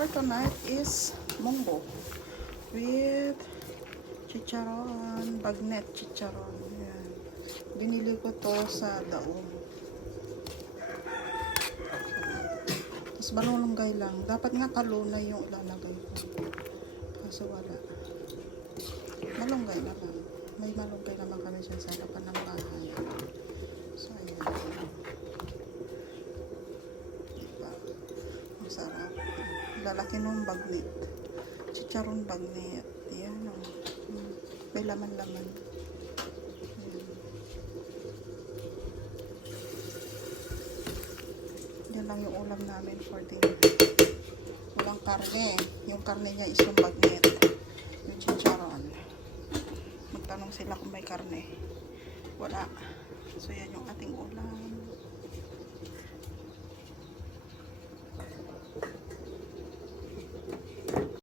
for tonight is munggo with chicharon, bagnet chicharon. Yan. Binili ko to sa Daong. Tapos malunggay lang. Dapat nga kalunay yung ilalagay ko. Kaso wala. Malunggay na lang. May malunggay naman kami dyan sa harapan ng bahay. So, ayan. Diba? Masarap. Lalaki nung bagnet. Chicharon bagnet. Ayan o. May laman-laman. Yan lang yung ulam namin for dinner. Walang karne. Yung karne niya is yung bagnet. Yung chicharon. Magtanong sila kung may karne. Wala. So yan yung ating ulam.